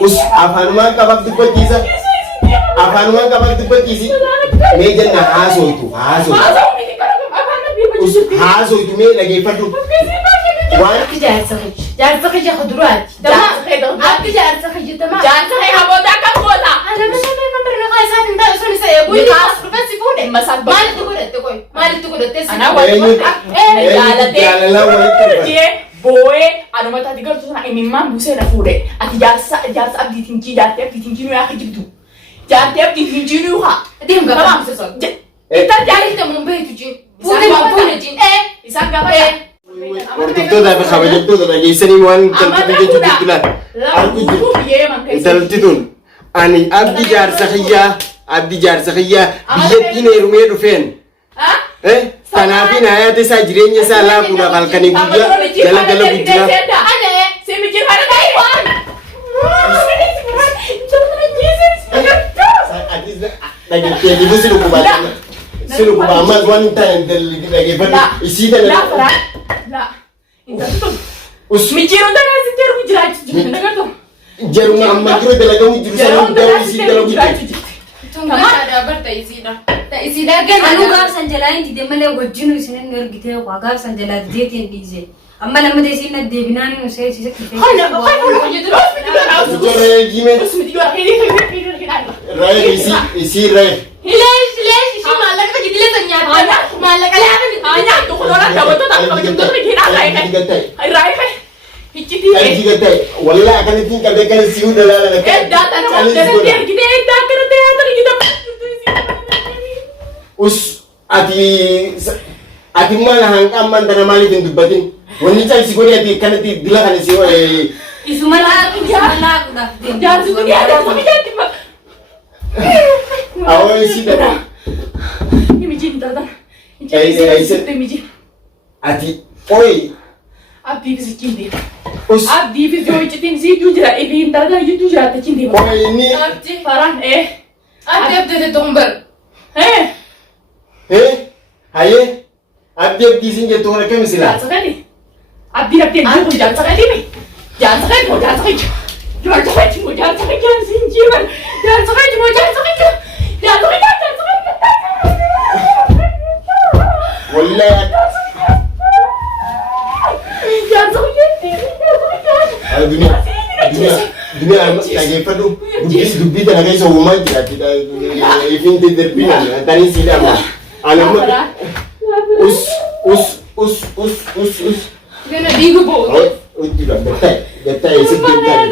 us afanumaan qabab dubbatiisa afanumaan qabab dubbatiisi mee jenna haasoitu haasoitu mee dhageeffadhu waan jaarsa kiyya khuduraat akka jaarsa kiyya tama jaarsa kiyya booda akka booda ana mana kan barna qaasaa inta sun isa eegu kaas rufasi fuudhe maalitti godhatte ana wajjin jaalate boye anuma taati gartuu sana imimmaan busee na fuudhe ati jaarsa abdiitiin jaartee abdiitiin jiru yaa kijibdu jaartee abdiitiin jiru haa deem gaba amsa itta jaarite mun beetu ji fuudhe jin isaan gaba Ortoptoota fi kabajamtoota dhageessanii waan jalqabe jechuun bilbilaan argu jiru. Intalti tun ani abdi jaarsa kiyyaa biyyattiin heerumee dhufeen. Kanaafin hayaata isaa jireenya isaa laafuudhaaf halkanii guyyaa jala guddina. Dhageeffee si dhukkubaa. Si dhukkubaa ammas waan hin taane dhageeffadhu. Isii tana. La. Intanto. Michiru dana siteru jiraachu nagato. Jaruma amma jiru dalagamu jiru sana dawo isi dalagu jiraachu. Tunga ada barta isida. Ta isida gan anu gaaf sanjalaa inti demale wajjinu isinen ergite waa gaaf sanjalaa deetiin dhiise. Amma lamma deesin na deebinaan nu see sise kifee. Hana jedhu. Jore jime. Usmiti gora Rai isi rai. Hilesh shi malaka jidile sanyata. Malaka la Anya tu kolora dawato tak kabajamtoota bikin rai kai. Rai kai. Hichiti. Ai gatai. Walla akan tin kabe kan siu dalala kan. Data channel dia gini ekta kerete ya tadi kita. Ati mana hangkam mandana mali tin dubatin. Wani cai sigori ati kanati dila kan siu Isumala udah. Jangan situ dia ada tapi jangan. Awal isi dah. Ini cinta dah. Ati, oi. Abdi bisa cinta. Abdi bisa jauh cinta sih tu jelah. Ibu intar dah itu jelah tercinta. Oi ini. Abdi Farhan Abdi tu tumbar. Haye. Abdi sini tu orang kami sila. Jangan sekali. Abdi jauh jangan sekali ni. Jangan sekali. Jangan sekali. Jangan sekali. Jangan sinjiman. Jangan sekali. Jangan sekali. Jangan sekali. Wallah. Jangan sekali. Dunia lagi penuh. Dubi tenaga semua kita event terpilih. Tadi sila mah. Alamak. Us. Kena digu bo. Tidak betai sebentar.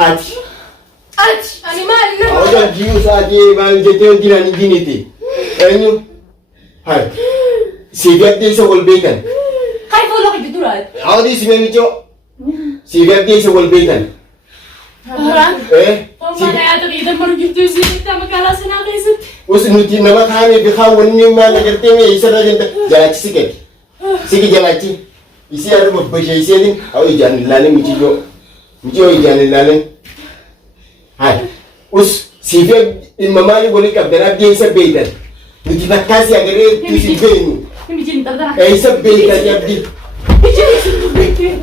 Ati. Animal na. Orang jiu saat dia bang jatuh tidak ni gini ti. Enyu. Hai. Siap dia sewol bacon. Hai follow ke juturat. Audi sini ni cok. Siap dia sewol bacon. Farhan. Mana ya tu kita merujuk sih kita makalah senang kesut. Us nuti nama kami berkawan ni mana kerja ni isara jenta jalan sikit. Sikit jalan ci. Isi ada beberapa isi ni. Awak jangan lalu micio jangan lalu. Hai. Us siap imamani boleh kabel dia isap bacon. Nuti nak kasih agar dia tu si bacon. Ini cinta dah. Isap bacon jadi. Betul.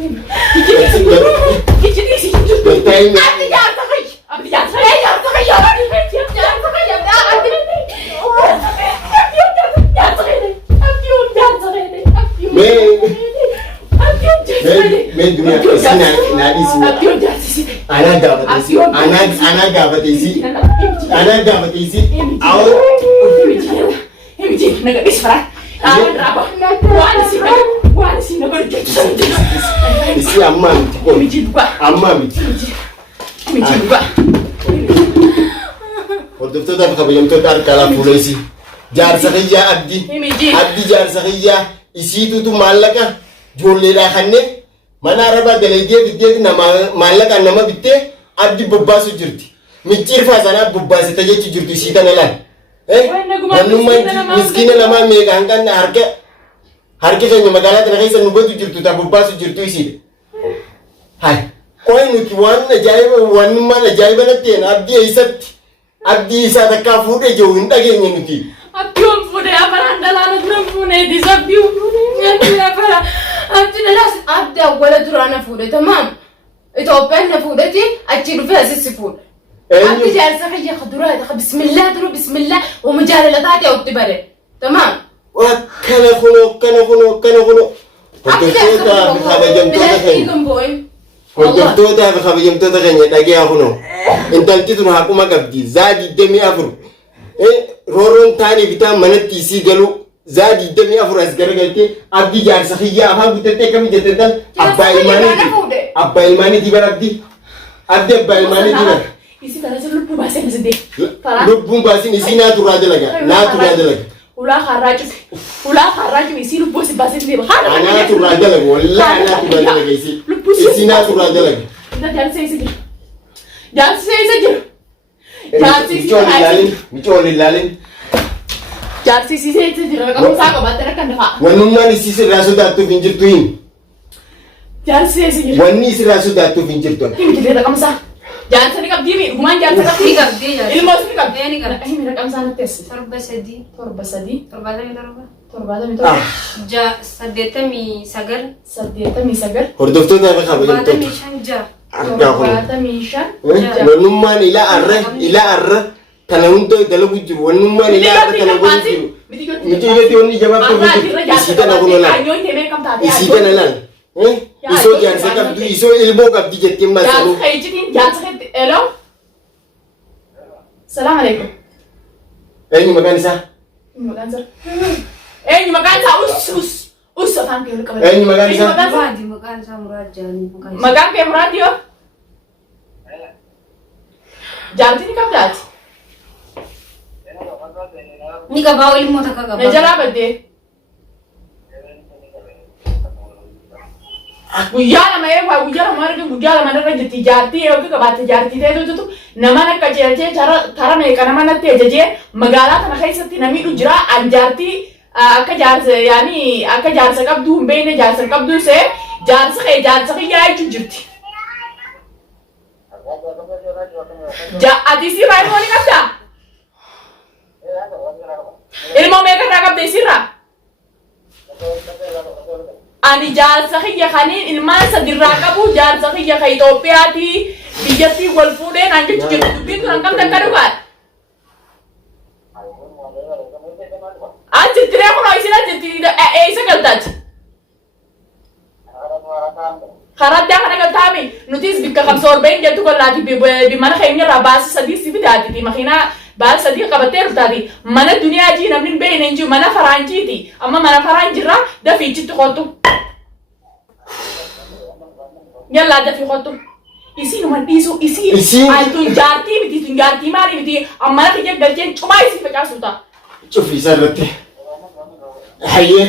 Abdi jangan sekali. मैं दुनिया की नारी सी anak dapat isi और negara Israel awan raba wan si negara isi amma juga hordoftoota fi kabajamtoota harkaa fuulesi jaarsa kiyyaa abdi jaarsa kiyyaa isiitutu maallaqa ijoolleedhaa kanneen mana arabaa dalaggee fiddeeti maallaqa nama bittee abdi bobbaasu jirti micciirfaa sanaa bobbaasita jechu jirtu isii kana laal wannummaan miskiina lamaa meeqa hanqanna harka keenya magaalaa kana keessa nu badu jirtu ta bobbaasu jirtu isiidha hai qoy nuti wannummaan ajaa'iba natteen abdii eessatti abdii isaa takkaa fuudhee jiru hin dhageenye nuti abdiin fuudhee afaan dalaanaa turan fuudhee disabdiin fuudhee afaan ولا درانا فوده تمام إتوبنا فودتي أجيلو فيها سيسي فود أبي جالسة هي خضروات بسم الله درو بسم الله ومجال لطاتي أو تبرد تمام وكنا خنو hordoftoota fi kabajamtoota keenya hordoftoota fi kabajamtoota keenya dhagee kunoo intalti tun haquma qabdi zaa 24 rooroon taanii bitaa manatti isii galu zaa 24 as garagaltee abdii jaarsa kiyyaa afaan guuttattee akkamiin jettan abbaa ilmaaniitii bara abdii abbaa ilmaaniitii bara isi kana sir lubbuun baasee na sidee lubbuun baasiin isii naa turaa dalaga ulaa kharraaju isi lubbuun si baasee sidee anaa turaa dalaga wallaahi anaa turaa dalaga isii naa turaa dalaga jaarsi isa jira micool ilaalin jaarsi isa jira qabuusaa qabaatee akka nafaa wannummaan isii sirraa sodaattuuf hin jirtu hin jaarsi isa jira wanni isirraa sodaattuuf hin jirtu hin jirre qabuusaa jaarsa ni qabdii mi gumaan jaarsa qabdii ilmoos ni qabdii ni qabdii mi raqamsaa natti as torba sadii 77 89 hordoftoota fi kabajamtoota wannummaan ila arra kana hunda dalagu jiru wannummaan ila arra kana godhu jiru miti wanni jabaabtu jiru isii kana kun laal isii kana laal isoo jaarsa qabdu isoo ilmoo qabdi jettee maasalu hello salaam alaikum eenyu maqaan isaa us afaan kee qaba eenyu maqaan isaa maqaan isaa Muraad Jaani maqaan kee Muraad yoo jaartii ni qabdaati ni qabaa ilmoo takka qabaa na jalaa baddee guyyaa lama erga guyyaa lama irra jirti jaartii yookiin qabaatte jaartii ta'ee tutu nama akka jeertee tara meeqa nama natti ajajee magaalaa kana keessatti namni jira an jaartii akka jaarsa qabduu hin beekne jaarsa qabduu see jaarsa kiyyaa jechuun jirti. Ati sirraa ilmoo ni qabdaa? Ilmoo meeqa irraa qabdee sirraa? Ani jaarsa kiyya kaniin ilmaan sadirraa qabu jaarsa kiyya ka Itoophiyaati biyyattii wal fuudheen an jechu jirtu dubbiin tun hanqamte akka dhugaadha. An jirtiree kunoo isina jirti eessa galtaati? Karaddaa kana galtaami nutis bikka qabsoorbeen jettu gollaati mana keenya irraa baasii sadii si fidaati makiinaa baasii sadii qabattee dhuftaati mana duniyaa jii namni hin beekne hin jiru mana faraanjiiti amma mana faraanjirraa dafiichitti qottu. Yalla dafii qottu. Isiin man dhiisu isiin tun jaartii miti tun jaartii maali miti amma na kiyya galcheen cumaa isii facaasuuta. Cufiisa irratti. Hayyee.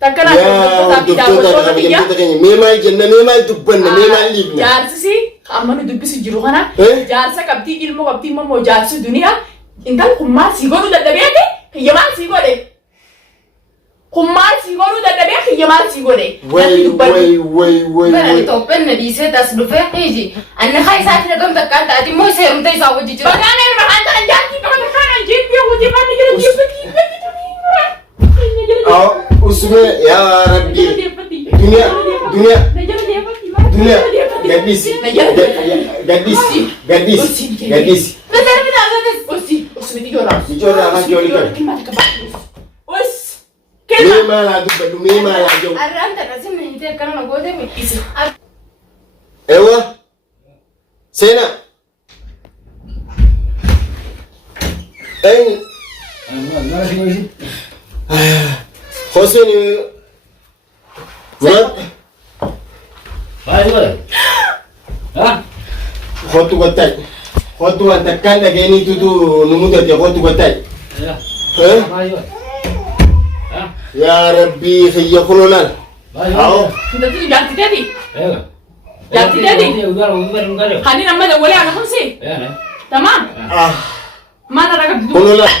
Takkana hordoftoota keenya mee maal jenna mee maal dubbanna mee maal dhiibna. Jaarsisi amma nu dubbisu jiru kana jaarsa qabdii ilmoo qabdii immoo jaarsi duniyaa intal kummaa sii godhuu dadhabeeti kiyyamaan sii godhe. Kummaa sii godhuu dadhabee kiyyamaan sii godhe. Way. Bana Itoophiyaan na dhiisee tas dhufee hiji anna haa isaati na gamta akka taati immoo seerumta isaa wajji jira. Bagaan erga haan ta'an jaartii qabata kaanaan jeetti hojii maanni jira jeetti. Usme ya Rabbi dunia gadis bicara joli kan mema la jauh ewa sena Hossein Murad Khotu gotai Khotu antakkan lageni tutu numudati khotu gotai Ya Rabbi khiyya khululal Aao Kita tu jangan tadi Jangan tadi Hani nama dah boleh anak sih Tamam Mana raga duduk khululal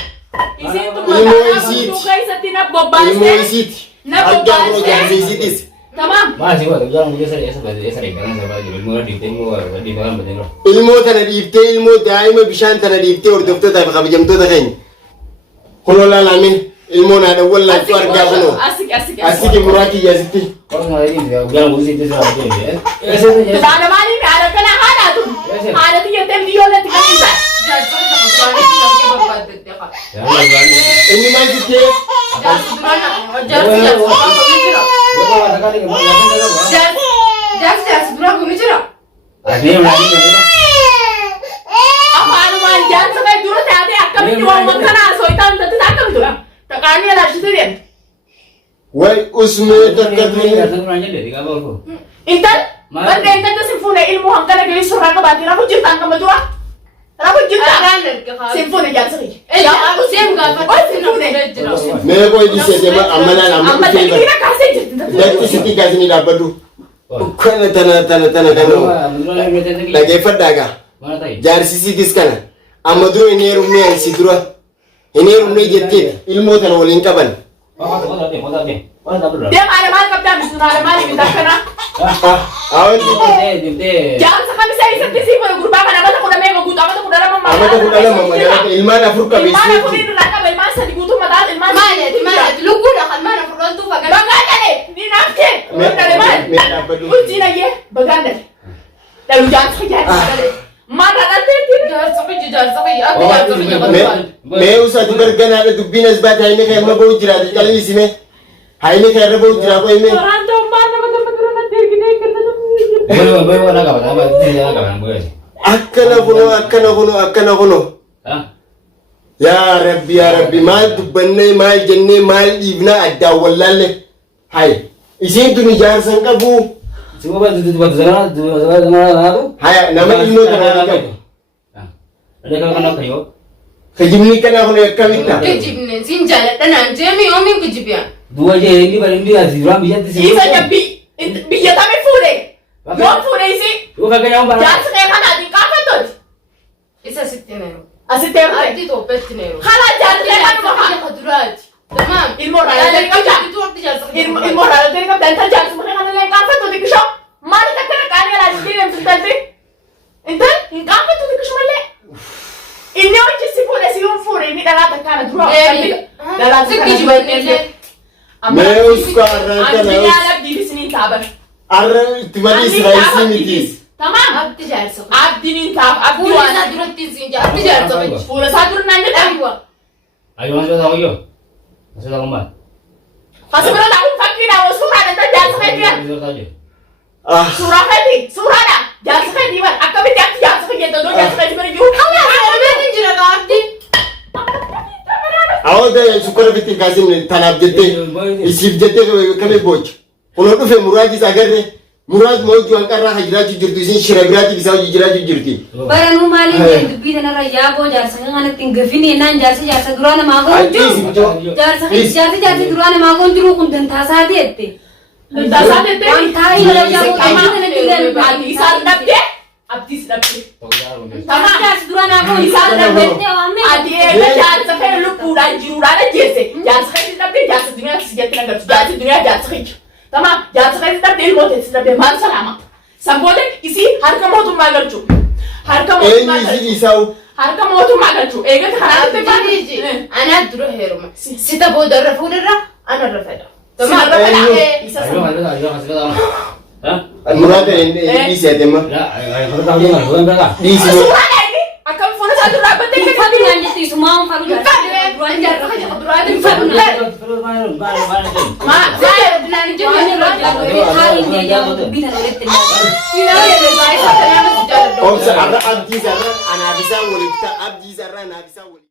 Isi itu mana duduk guys satina bobas ilmu isit agak lo jangan isitis Tamam Masih kok jangan mungkin saya karena saya ilmu di dalam betul. ilmu tanah diifte ilmu daima bishan tanah diifte hordoftoota fi kabajamtoota keenya khululal amin ilmoon haadha wallaachuu argaa kunoo. Asiki muraa kiyya sitti. Baala maaliif haadha kana haadhaatu? Haadhati jettee biyyoolatti kan isa. Inni maal jettee? Jaarsi dura gumi jira. Afaanumaan jaarsa kai dura taatee akkamitti waan kanaa soitaan taate akkamitti dura? Taqaanii alaashite deemu. Way usmee takkatu. Intal bandeen kan sinfuune ilmoo hangana gahee suuraa qabaatee rafu jirtaan kama dura. Rafu jirtaan. Sinfuune jaarsa kai. Seem gaafa sinfuune. Mee koy disee ammanaan amma dhaqni kaasee jirti. Datti sitti kaasni dhaabbadhu. Kana tana kana. Dhageeffadhaagaa. Jaarsisiitis kana amma dura hin heerumne si dura hin heerumne jettee ilmoo tana waliin qaban. Deemaale maal qabdaa misunaale maaliif hin takkana? Jaarsa kamisa isatti siifana gurbaa kana amata kudha meeqa guutu amata kudha lama malee ilmaan afur qabeessu. Ilmaan afur irraa qaba ilmaan sadi guutuu mataa ilmaan maaleeti lukkuudha kan mana fudhantuu fagaa. Bagaan dhale ni naaftee dhale maal? Bulchiinayyee bagaan dhale. Dhalu jaarsa jaarsa. Mana dhalteetti jaarsa akka jaarsa mee usaati garganaadha dubbiin as baate haine kan amma ba'u jiraate callisime haine kan irra ba'u jiraa qo'ime. Akkana kunoo. Yaa Rabbi maal dubbannee maal jennee maal dhiifnaa addaan wallaalle hay isiin tuni jaarsan qabu. Haya nama ilmoo kana qabu. Kijibni kana kun akkamitta? Kijibni sin jaaladha naan jeemi oomin kijibiyaan. Isa jabbi biyya tami fuudhe. Yoon fuudhe isi. Jaarsa kee kanaatiin qaafatooti. Isa sitti neeru. Asitti heerute. Addi Itoophiyaatti neeru. Hala jaarsa kee kanuma haa. Duraati. Tamaam. Ilmoo raalatee qabda. Ilmoo raalatee qabda. Intal jaarsa kee kanallee qaafatooti kishoo. Maali takkana qaanii alaashitee deemtu intalti? Intal hin qaafatooti kishoo mallee. Inni hojii si fuudhe si hin fuudhe inni dhalaa takkaana dura. Dhalaa takkaana dura. Mee uska arraan kana Anti yaala bilisni taaban. arra itti madii Israa'el miti. Tamam. Abdi jaarsa. Abdiin hin taaf. Abdi Fuula waan. isaa duratti siin jaa. Abdi jaarsa bachi. Fuula isaa dura naan jedhamu. Kasubira dhaabuu fakkii dhaabuu suuraa dha jaarsa keetiin. Suuraa keetiin. Suuraadha. Jaarsa keetiin waan akkamitti akka jaarsa keetiin jedhu jaarsa keetiin bira jiru. Abdi jira gaa abdi. Awwaada sukkara bitti kaasimne tanaaf jettee isiif jettee kamee boocha. Kunoo dhufe muraati isa agarre muraati mootii waan qarraa hajiraachuu jirtu isin shira biraatiif isaa hojii jiraachuu jirti. Baranuu maaliin dubbii kanarra yaaboo jaarsa kanatti hin gafine naan jaarsa duraa namaa goon jiru. Jaarsa duraa namaa goon jiru kun dantaasaa deette. Dantaasaa deette. Waan taa'ee yeroo yaaboo qaama kanatti galu. Isaan dhabdee. Abdiis dhabdee. Jaarsa duraa namaa goon isaan dhabdee waamne. Ati eega jaarsa kana lubbuudhaan jiruudhaan ajjeesse. Jaarsa kana dhabdee jaarsa duniyaa si jettee nagartu. Jaarsa duniyaa jaarsa keenya. Tamam, jaarsa kana dhabdee ilmoota si dhabdee maal salaama. Sanboota isii harka mootummaa galchu. Harka mootummaa galchu. Eenyu isaa'u. Harka mootummaa galchu. Eegatti kanaa dhabdee Jiji anaa dura heeruma. Sita booda irra fuudharra ana irra fedha. Tamarra fedha. Isa Muraata dhiiseetema. Dhiisee. Suuraadha inni. Akkam fuula isaa dura dhaabbattee inni Fadu naan jetti isumaa on fadu jaarsa kana duraatiin fadu naan. Maa Naan jechuun yeroo jaarsa haaliin yaaboo dubbii kana walitti Obsa arra abdii sarara anaaf isaa walitti abdii sarara anaaf isaa walitti.